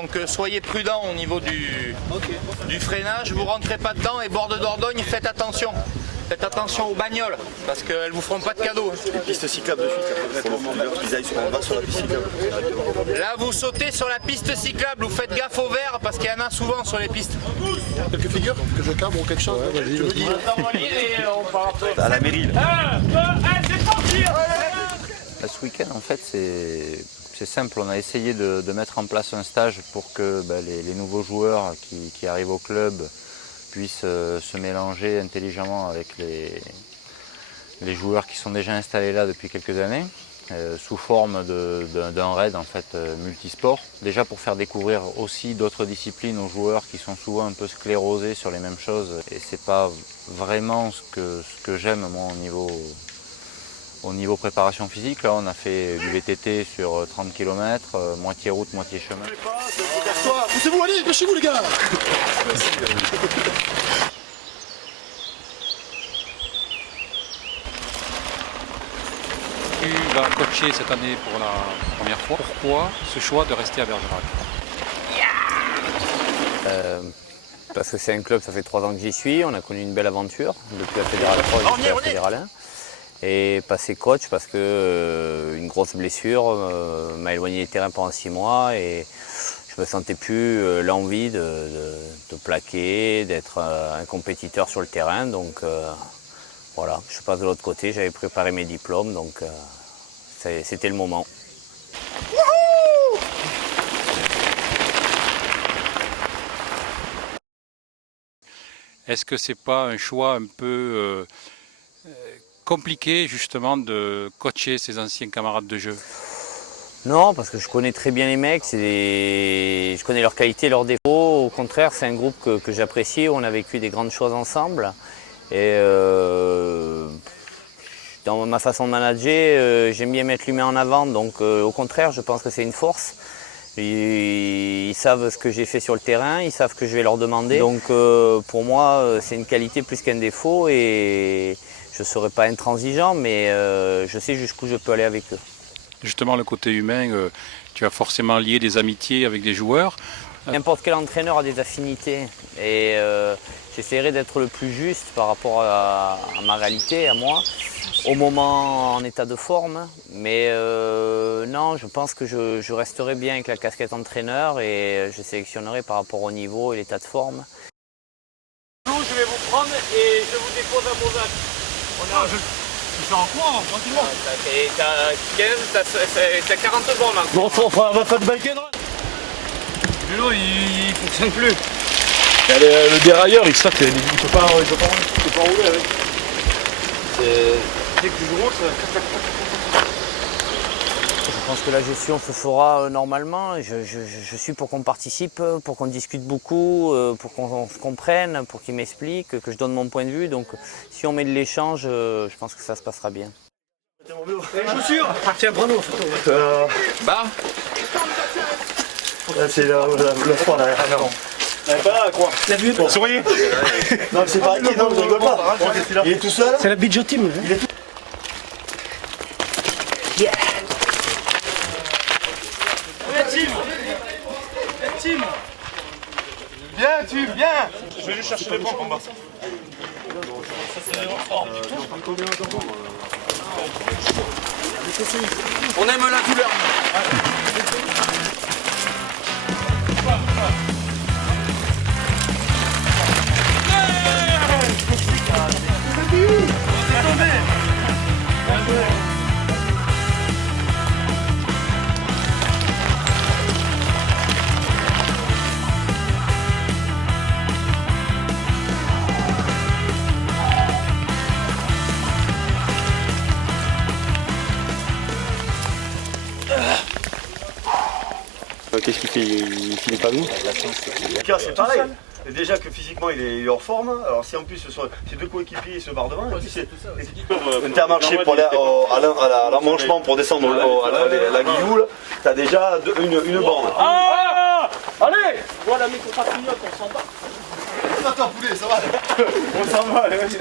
Donc soyez prudents au niveau du freinage, vous rentrez pas dedans et bord de Dordogne, faites attention. Faites attention aux bagnoles, parce qu'elles vous feront pas de cadeaux. Les pistes cyclables de suite, pour qu'ils aillent sur la piste cyclable. Là vous sautez sur la piste cyclable, vous faites gaffe au vert, parce qu'il y en a souvent sur les pistes. Quelques figures que je cabre ou quelque chose. Ouais, vas-y, vas-y. À la mairie. Ce week-end, en fait, c'est simple. On a essayé de mettre en place un stage pour que les nouveaux joueurs qui arrivent au club puissent se mélanger intelligemment avec les joueurs qui sont déjà installés là depuis quelques années, sous forme d'un raid en fait, multisport. Déjà pour faire découvrir aussi d'autres disciplines aux joueurs qui sont souvent un peu sclérosés sur les mêmes choses. Et c'est pas vraiment ce que j'aime moi au niveau préparation physique. Là on a fait du VTT sur 30 km, moitié route, moitié chemin. Poussez-vous, allez, dépêchez-vous les gars. Tu vas coacher cette année pour la première fois. Pourquoi ce choix de rester à Bergerac? Parce que c'est un club, ça fait 3 ans que j'y suis, on a connu une belle aventure depuis la Fédérale 3 jusqu'à la Fédérale 1. Et passer coach parce que une grosse blessure m'a éloigné des terrains pendant 6 mois et je me sentais plus l'envie de plaquer, d'être un compétiteur sur le terrain. Donc voilà, je passe de l'autre côté, j'avais préparé mes diplômes, donc c'était le moment. Est-ce que c'est pas un choix un peu compliqué justement de coacher ses anciens camarades de jeu? Non, parce que je connais très bien les mecs, je connais leurs qualités, leurs défauts. Au contraire, c'est un groupe que j'apprécie, on a vécu des grandes choses ensemble. Et dans ma façon de manager, j'aime bien mettre l'humain en avant, donc au contraire, je pense que c'est une force. Ils savent ce que j'ai fait sur le terrain, ils savent ce que je vais leur demander. Donc pour moi, c'est une qualité plus qu'un défaut et je ne serai pas intransigeant, mais je sais jusqu'où je peux aller avec eux. Justement, le côté humain, tu as forcément lié des amitiés avec des joueurs. N'importe quel entraîneur a des affinités et j'essaierai d'être le plus juste par rapport à ma réalité, à moi, au moment en état de forme. Mais non, je pense que je resterai bien avec la casquette entraîneur et je sélectionnerai par rapport au niveau et l'état de forme. Je vais vous prendre et je vous dépose à Mozac. Je suis en courant, tranquillement. T'as 40 secondes là. Bon, on va faire de bike and run. Le vélo il fonctionne plus. Le dérailleur, il peut pas rouler avec. Dès que je roule, Je pense que la gestion se fera normalement. Je suis pour qu'on participe, pour qu'on discute beaucoup, pour qu'on se comprenne, pour qu'il m'explique, que je donne mon point de vue. Donc si on met de l'échange, je pense que ça se passera bien. Les chaussures. Tiens, prends-nous en photo. Bah C'est le froid derrière. Pas là, quoi. La vue. Souriez. Non, c'est pas inquiet, non, je rigole pas. Il est tout seul. C'est la Bidjo Team. Il est tout... Bien Tim, bien. Je vais juste chercher les pompes en bas. On aime la douleur. Qu'est-ce qu'il fait? Il finit pas nous? C'est pareil. Déjà que physiquement il est hors forme, alors si en plus ces deux coéquipiers se barrent devant, et puis c'est Intermarché pour aller à l'emmanchement pour descendre à la Guilloule, t'as déjà une bande. Allez. Voilà mes compatriotes, on s'en bat. Attends poulet, ça va. On s'en va, allez, vas-y.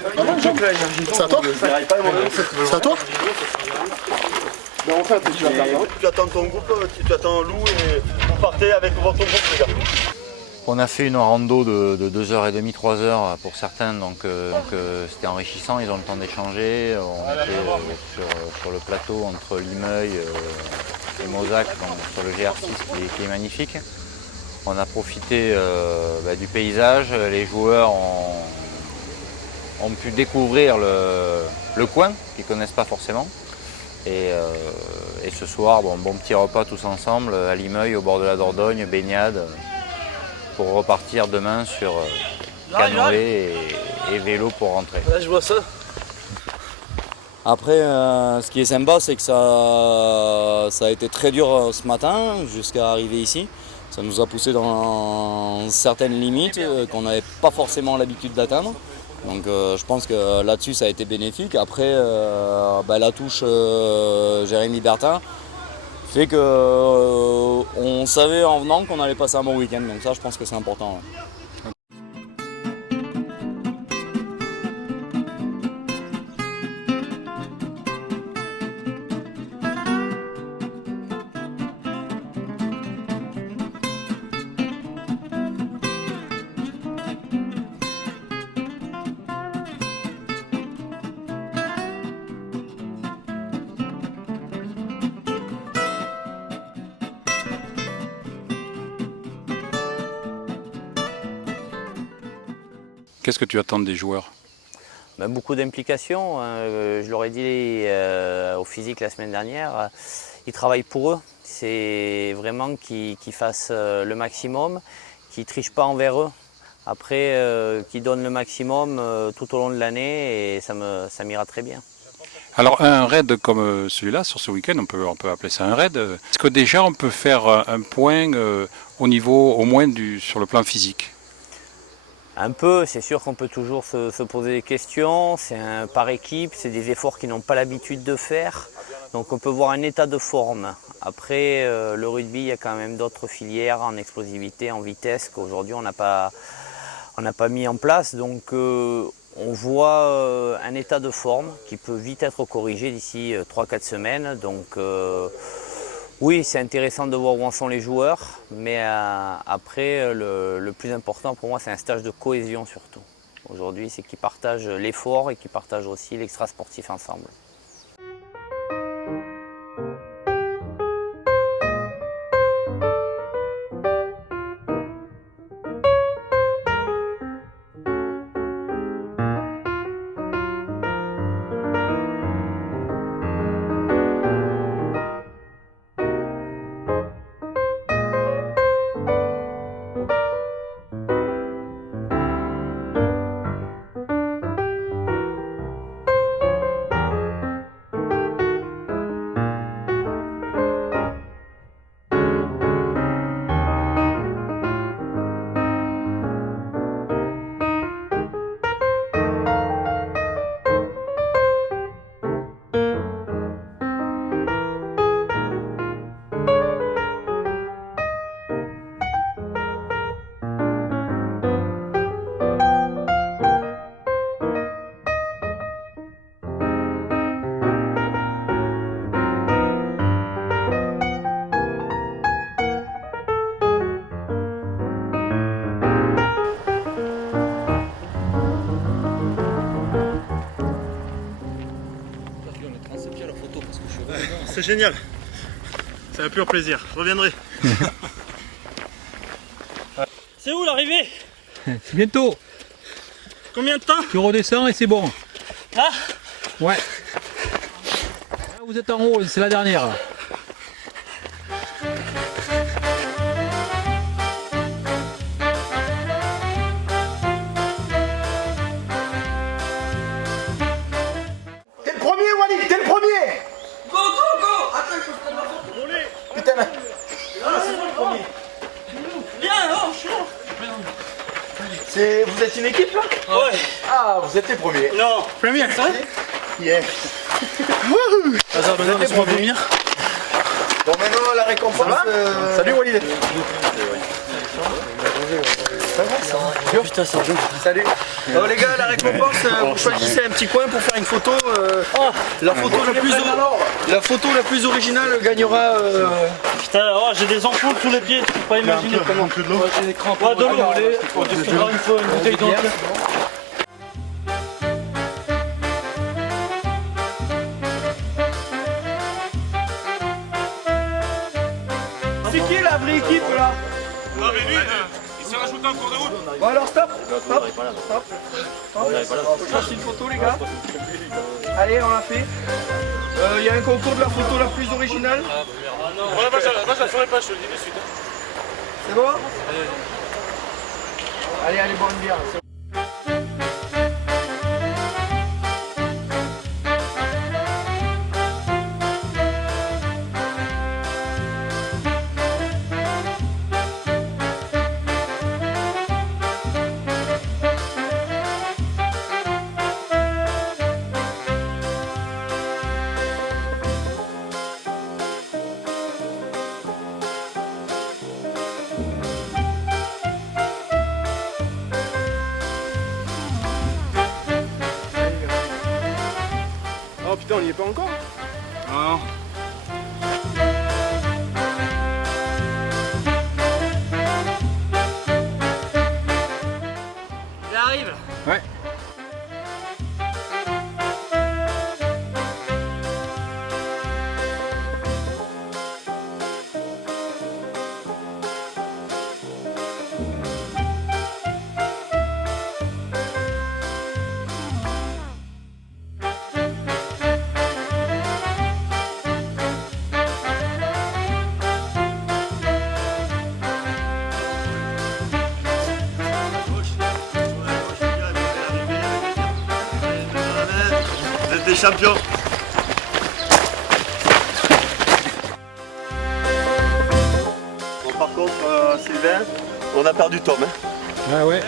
C'est à toi? C'est à toi? Ben en fait, tu attends ton groupe, tu attends Lou et on part. partez avec votre groupe, les gars. On a fait une rando de 2h30, 3h pour certains, donc c'était enrichissant, ils ont le temps d'échanger. On était sur le plateau entre Limeuil et Mozac, donc sur le GR6 qui est magnifique. On a profité du paysage, les joueurs ont pu découvrir le coin qu'ils ne connaissent pas forcément. Et ce soir, bon petit repas tous ensemble à Limeuil, au bord de la Dordogne, baignade, pour repartir demain sur canoë et vélo pour rentrer. Là, je vois ça. Après, ce qui est sympa, c'est que ça a été très dur ce matin jusqu'à arriver ici. Ça nous a poussé dans certaines limites qu'on n'avait pas forcément l'habitude d'atteindre. Donc je pense que là-dessus ça a été bénéfique. Après la touche Jérémy Bertin fait qu'on savait en venant qu'on allait passer un bon week-end. Donc ça je pense que c'est important. Ouais. Qu'est-ce que tu attends des joueurs? Beaucoup d'implication. Je leur ai dit au physique la semaine dernière, ils travaillent pour eux. C'est vraiment qu'ils fassent le maximum, qu'ils ne trichent pas envers eux. Après, qu'ils donnent le maximum tout au long de l'année et ça m'ira très bien. Alors un raid comme celui-là, sur ce week-end, on peut appeler ça un raid. Est-ce que déjà on peut faire un point au niveau au moins sur le plan physique? Un peu, c'est sûr qu'on peut toujours se poser des questions, c'est par équipe, c'est des efforts qu'ils n'ont pas l'habitude de faire, donc on peut voir un état de forme. Après, le rugby, il y a quand même d'autres filières en explosivité, en vitesse, qu'aujourd'hui on n'a pas mis en place, donc on voit un état de forme qui peut vite être corrigé d'ici 3-4 semaines, donc oui, c'est intéressant de voir où en sont les joueurs, mais après, le plus important pour moi, c'est un stage de cohésion surtout. Aujourd'hui, c'est qu'ils partagent l'effort et qu'ils partagent aussi l'extra-sportif ensemble. C'est génial. C'est un pur plaisir. Je reviendrai. C'est où l'arrivée? C'est bientôt. Combien de temps? Tu redescends et c'est bon. Ah ouais. Là, vous êtes en haut, c'est la dernière. T'es le premier, Walid, t'es le premier. Go, go, go! Attends, il faut se prendre la photo. Putain, là. Ah, c'est moi le premier. Viens, oh, chaud! Vous êtes une équipe là? Ouais. Ah, vous êtes les premiers. Non. Premier, ça? Yeah. Vous êtes les premiers. Bon, maintenant la récompense. Salut Walid. Ça va ça? Putain, sergent. Salut. Alors les gars, la récompense, vous choisissez un petit coin pour faire une photo. La photo la plus originale gagnera. Putain, oh, j'ai des ampoules sous les pieds, tu peux pas imaginer comment. Un peu de l'eau. J'ai des crampes. Ouais, de l'eau. On distribuera une bouteille d'eau. C'est qui la vraie équipe là? Non mais lui, il s'est rajouté en cours de route. Bon alors stop. Je fasse une photo les gars. Allez, on l'a fait. Il y a un concours de la photo la plus originale. Ouais, moi je la ferai pas, je te le dis de suite. C'est bon? Allez, boire une bière. Oh putain, on n'y est pas encore? Non. Il arrive. Ouais. Vous êtes des champions. Bon, par contre, Sylvain, on a perdu Tom. Ah ouais.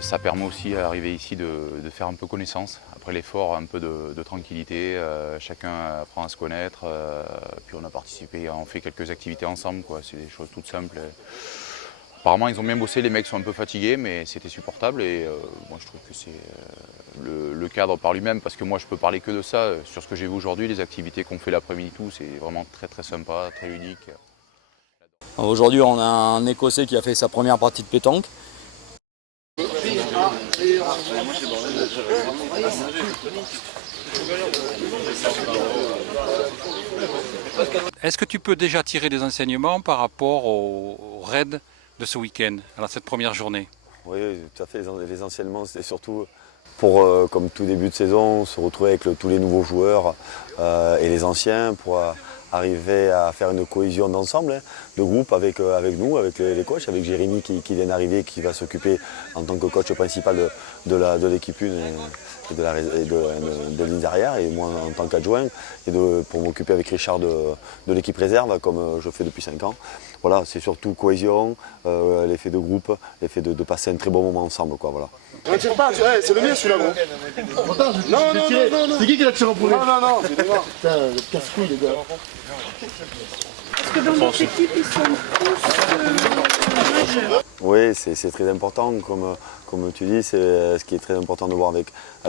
Ça permet aussi à arriver ici de faire un peu connaissance. Après l'effort, un peu de tranquillité. Chacun apprend à se connaître. Puis on a participé, on fait quelques activités ensemble, quoi. C'est des choses toutes simples. Apparemment, ils ont bien bossé. Les mecs sont un peu fatigués, mais c'était supportable. Et moi, je trouve que c'est le cadre par lui-même, parce que moi, je peux parler que de ça. Sur ce que j'ai vu aujourd'hui, les activités qu'on fait l'après-midi, tout, c'est vraiment très très sympa, très unique. Aujourd'hui, on a un Écossais qui a fait sa première partie de pétanque. Est-ce que tu peux déjà tirer des enseignements par rapport au raid de ce week-end, à cette première journée? Oui, tout à fait. Les enseignements, c'était surtout pour, comme tout début de saison, se retrouver avec tous les nouveaux joueurs et les anciens pour arriver à faire une cohésion d'ensemble, de groupe avec nous, avec les coachs, avec Jérémy qui vient d'arriver, qui va s'occuper en tant que coach principal de l'équipe 1 et de ligne derrière, et moi en tant qu'adjoint, et pour m'occuper avec Richard de l'équipe réserve, comme je fais depuis 5 ans. Voilà, c'est surtout cohésion, l'effet de groupe, l'effet de passer un très bon moment ensemble, quoi, voilà. On tire pas, c'est le mien celui-là, gros. Non. C'est qui l'a tiré en premier? Non, c'est moi. Putain, le casse-couille, les gars. Est-ce que dans votre équipe, ils sont tous majeurs? Oui, c'est très important, comme tu dis, c'est ce qui est très important de voir avec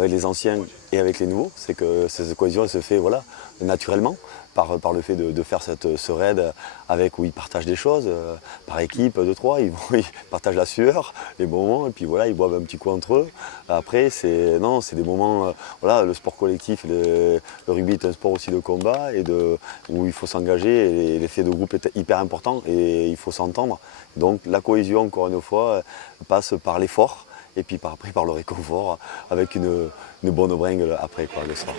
les anciens et avec les nouveaux, c'est que cette cohésion elle se fait voilà, naturellement par le fait de faire ce raid où ils partagent des choses, par équipe, 2-3, ils partagent la sueur, les moments, et puis voilà, ils boivent un petit coup entre eux. Après, c'est des moments, voilà, le sport collectif, le rugby est un sport aussi de combat, où il faut s'engager, et l'effet de groupe est hyper important, et il faut s'entendre. Donc la cohésion, encore une fois, passe par l'effort, et puis après par le réconfort, avec une bonne bringue après, quoi, le soir.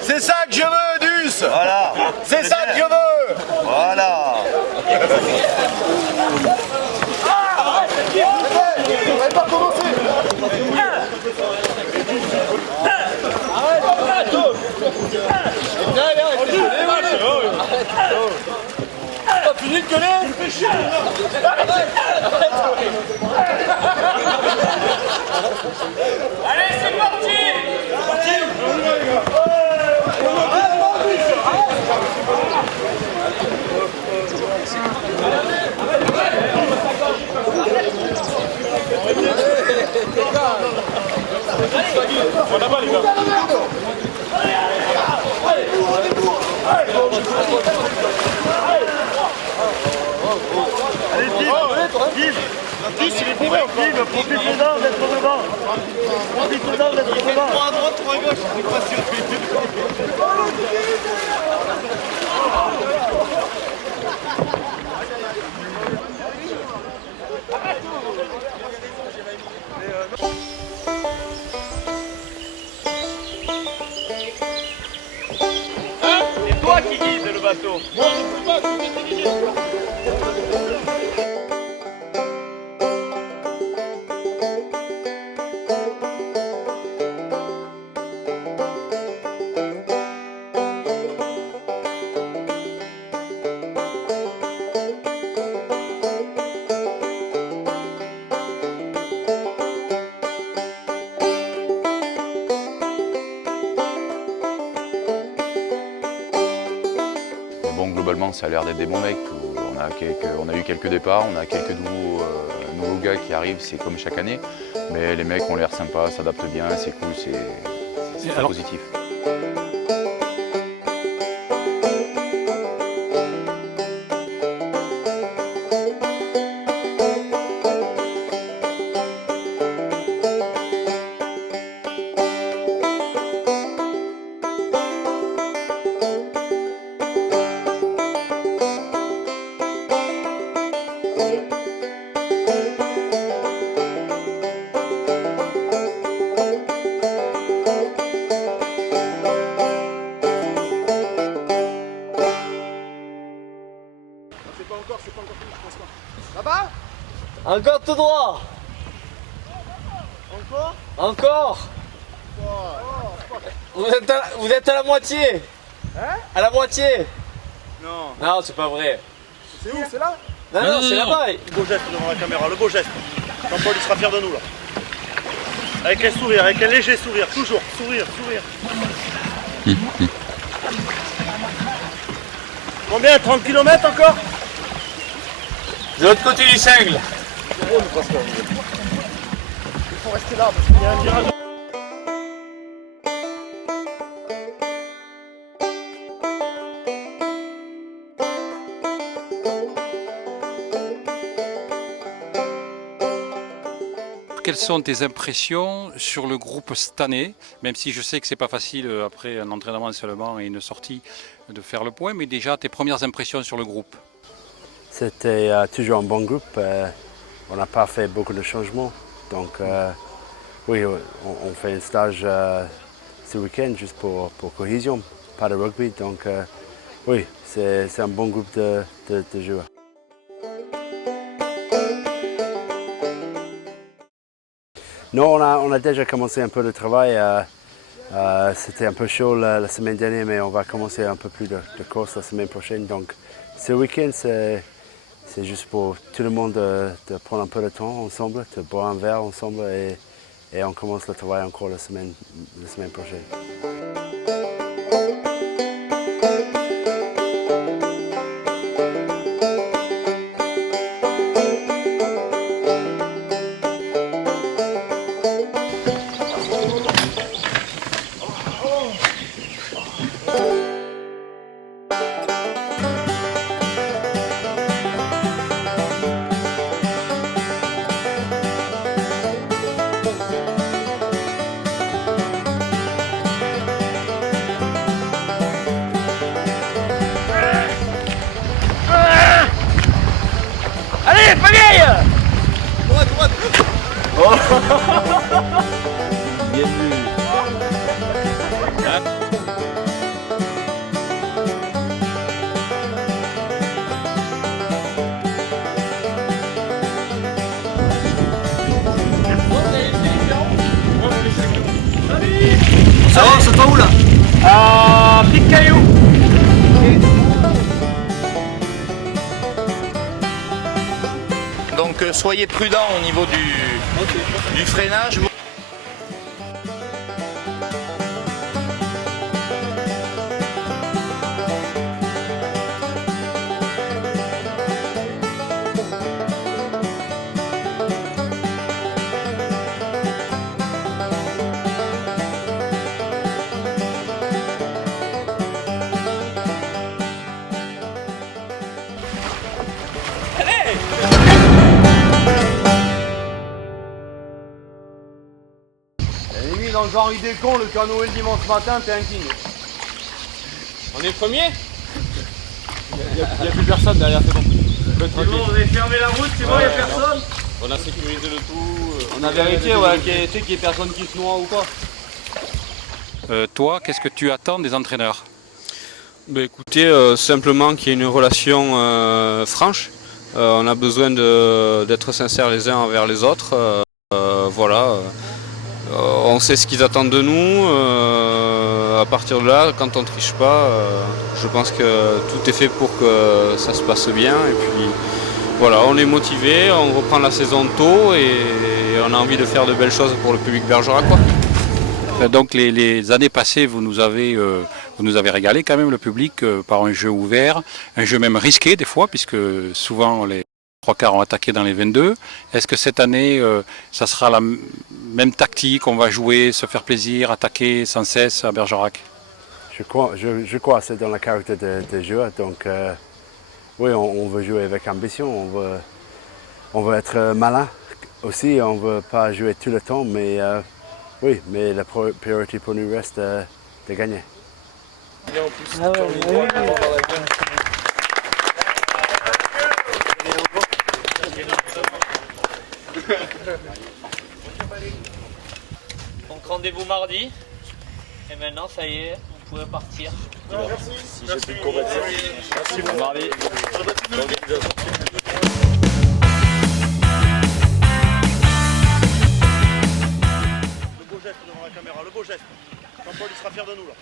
C'est ça que je veux, Duss. Voilà. C'est ça que je veux. Voilà. On n'avait pas commencé. Pas fini de gueuler. Juste, il est bourré encore. Profitez-en d'être devant. Profitez-en d'être devant. 3 à droite, 3 à gauche, je suis pas sûr. C'est toi qui guides le bateau. Moi, je peux pas, je peux te diriger. Bon, globalement, ça a l'air d'être des bons mecs. On a eu quelques départs, on a quelques nouveaux gars qui arrivent, c'est comme chaque année. Mais les mecs ont l'air sympas, s'adaptent bien, c'est cool, c'est très positif. C'est pas encore fini, je pense pas. Là-bas? Encore tout droit. Encore? Encore. Vous êtes à la moitié. Hein? À la moitié. Non. Non, c'est pas vrai. C'est où? C'est là? Non, c'est là-bas. Le beau geste devant la caméra, le beau geste. Jean-Paul, il sera fier de nous là. Avec un sourire, avec un léger sourire, toujours. Sourire, sourire. Combien? 30 km encore? De l'autre côté du seigle. Il faut rester là parce qu'il y a un virage. Quelles sont tes impressions sur le groupe cette année? Même si je sais que c'est pas facile après un entraînement seulement et une sortie de faire le point, mais déjà tes premières impressions sur le groupe? C'était toujours un bon groupe. On n'a pas fait beaucoup de changements. Donc oui, on fait un stage ce week-end juste pour cohésion, pas de rugby. Donc oui, c'est un bon groupe de joueurs. Non, on a déjà commencé un peu le travail. C'était un peu chaud la semaine dernière, mais on va commencer un peu plus de course la semaine prochaine. Donc ce week-end, c'est juste pour tout le monde de prendre un peu de temps ensemble, de boire un verre ensemble et on commence le travail encore la semaine prochaine. Allez, pagaille! Droite, droite! Bien vu. Ça va, c'est pas où là? Pic Caillou. Donc soyez prudents au niveau du freinage. Allez! dans Jean-Henri Descons, le canoë le dimanche matin, t'es un king. On est premier? Il n'y a plus personne derrière, c'est bon. C'est bon, on a fermé la route, c'est bon, il n'y a personne. On a sécurisé le tout. On a vérifié ouais, qu'il n'y ait personne qui se noie ou quoi. Toi, qu'est-ce que tu attends des entraîneurs? Écoutez, simplement qu'il y ait une relation franche. On a besoin d'être sincères les uns envers les autres. Voilà. On sait ce qu'ils attendent de nous. À partir de là, quand on ne triche pas, je pense que tout est fait pour que ça se passe bien. Et puis voilà, on est motivé, on reprend la saison tôt et on a envie de faire de belles choses pour le public bergeracois. Donc les années passées, vous nous avez régalé quand même le public par un jeu ouvert, un jeu même risqué des fois, puisque souvent les trois quarts ont attaqué dans les 22. Est-ce que cette année, ça sera la même tactique, on va jouer, se faire plaisir, attaquer sans cesse à Bergerac? Je crois que c'est dans la caractère des joueurs. Donc oui, on veut jouer avec ambition, on veut être malin aussi, on ne veut pas jouer tout le temps, mais oui, mais la priorité pour nous reste de gagner. Donc rendez-vous mardi. Et maintenant, ça y est, on pourrait partir. Merci. Si j'ai plus de combattre. Merci beaucoup. Mardi. Le beau geste devant la caméra, le beau geste. Jean-Paul, il sera fier de nous là.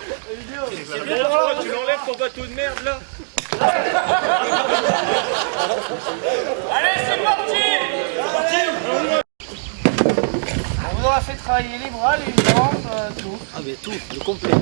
C'est bien, tu l'enlèves ton bateau de merde là. Allez, c'est parti! On vous aura fait travailler les bras, les jambes, tout. Ah mais tout, le complet.